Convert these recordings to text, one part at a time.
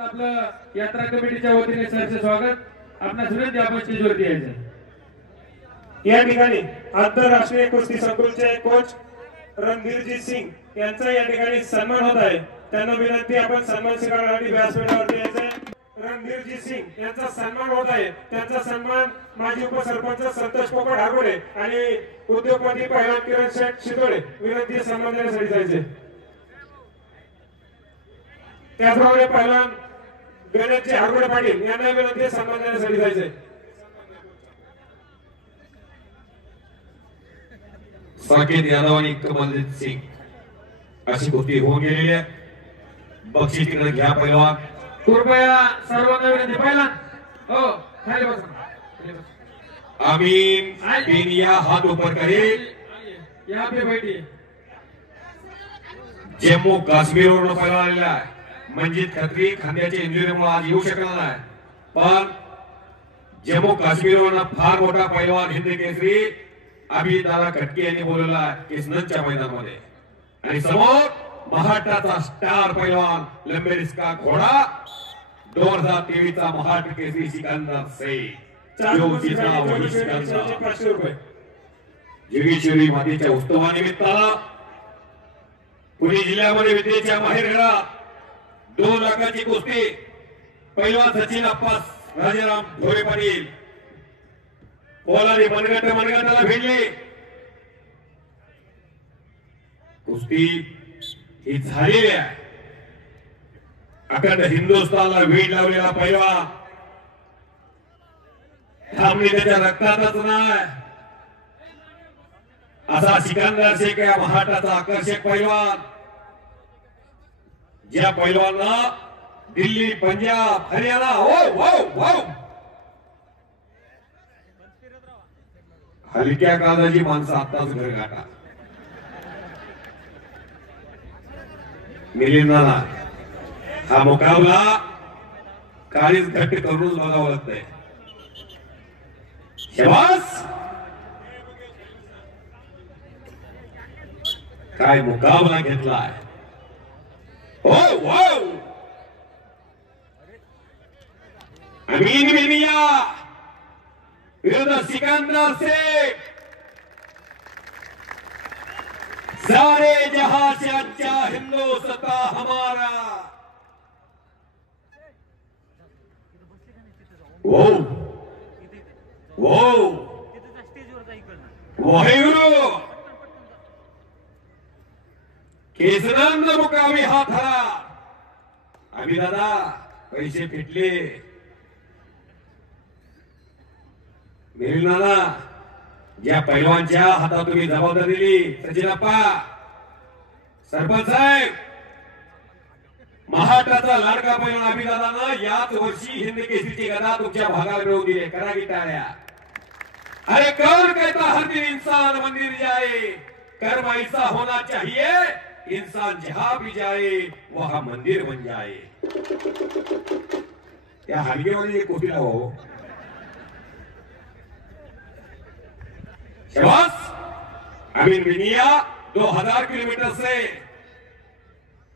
सर्वात आपलं यात्रा कमिटीच्या वतीने सहर्ष स्वागत. आपणास विनंती आपण स्टेजवरती यायचं. या ठिकाणी आंतरराष्ट्रीय कुस्ती संकुलचे कोच रणधीरजीत सिंग यांचा या ठिकाणी सन्मान होत आहे. त्यांना विनंती आपण सन्मान स्वीकारण्यासाठी व्यासपीठावरती यायचे. रणधीरजीत सिंग यांचा सन्मान होत आहे. त्यांचा सन्मान माजी उपसरपंच संतोष पोपट हारगोडे आणि उद्योगपती पहिलवान किरण शेठ शितोडे विनंती सन्मान देण्यासाठी जायचे. त्याचप्रमाणे पहिलवान गणेशजी हारगोडे पाटील यांना विनंती सन्मान देण्यासाठी जायचे. साकेत यादव आणि कमलजीत सिंग अशी कुस्ती होऊन गेलेली आहे. बक्षीस तिकडे घ्या पहिलवान. कृपया सर्वांना विनंती पहिलवान हो खाली बसा. अमीन बेनिया हाथ ऊपर करेल. यहाँ पे बैठिए. जम्मू काश्मीरवरून पहिलवान आलेला आहे. मंजित खत्री खांद्याच्या इंजुरीमुळे आज येऊ शकला नाही, पण जम्मू काश्मीरवरून फार मोठा पहिलवान हिंद केसरी अभिदादा खटके यांनी बोलवला केसनच्या मैदानामध्ये. आणि समोर महाराष्ट्राचा स्टार पैलवान लंबेरिस का घोडा 2023 चा महाराष्ट्र केसरी सिकंदर शेख. जगेश्वरी मातेच्या उत्सवानिमित्तानं पुणे जिल्ह्यामध्ये विद्येच्या माहेरघरात 2 लाखाची कुस्ती पैलवान सचिन अप्पा राजाराम भोरे पाटील पोलारी मनगटाला भिडले. कुस्ती ही झालेली आहे. अखंड हिंदुस्थानला वीड लावलेला पैलवान थांबली त्याच्या रक्तातच नाही असा सिकंदर शेख या महाराष्ट्राचा आकर्षक पैलवान, ज्या पैलवानला दिल्ली पंजाब हरियाणा हलक्या काळाची माणसं आताच घर गाठा. मिलिंदाना हा मुकाबला काळीच घट्ट करूनच बघावं लागतंय. शाबास काय मुकाबला घेतलाय. अमीन बेनिया विरुद्ध सिकंदर शेख. सारे जहां से अच्छा हिंदुस्तान हमारा. वो वाहेगुरु केसरांना मुकामी हा थरा. आम्ही दादा पैसे फिटले. मिळणार ज्या पैलवानच्या हातात तुम्ही जबाबदारी दिली सचिनप्पा सरपंच साहेब, महाराष्ट्राचा लाडका पैलवान अभिदादानं याच वर्षी हिंद केसरीची गदा तुमच्या भागाला मिळवून दिली. करा की टाळ्या. अरे कौन कहता हर दिन इंसान मंदिर जाए, कर्म ऐसा होना चाहिए इंसान जहां भी जाए वहां मंदिर बन जाए. त्या हलगेवाली कोटीला हो. शाबाश अमीन बेनिया 2000 किलोमीटर से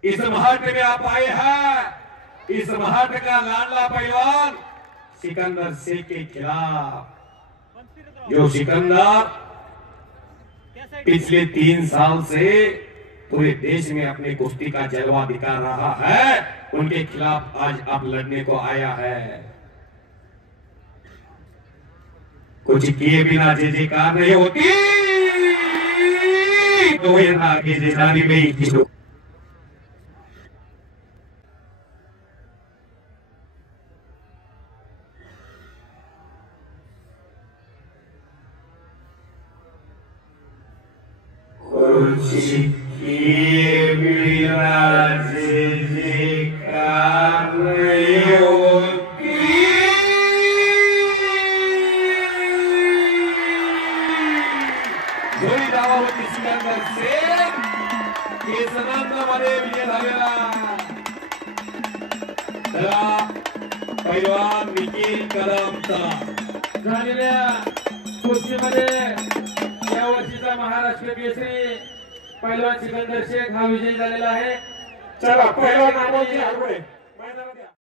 इस महाराष्ट्र में आप आए हैं. इस महाराष्ट्र का लाडला पहलवान सिकंदर शेख के खिलाफ, जो सिकंदर पिछले 3 साल से पूरे देश में अपने कुश्ती का जलवा दिखा रहा है, उनके खिलाफ आज आप लड़ने को आया है. कुछ किए बिना जय जयकार नहीं होती. तो ये आगे जयकारी में ही थी. कुछ किए बिना जय जयकार नहीं होती. सिकंदर शेख केसरांमध्ये विजय झालेला. चला पैलवान निखिल कदमचा झालेल्या कुस्तीमध्ये या वर्षीचा महाराष्ट्र केसरी पैलवान सिकंदर शेख हा विजयी झालेला आहे. चला पहिलवान नामोजी हारगोडे.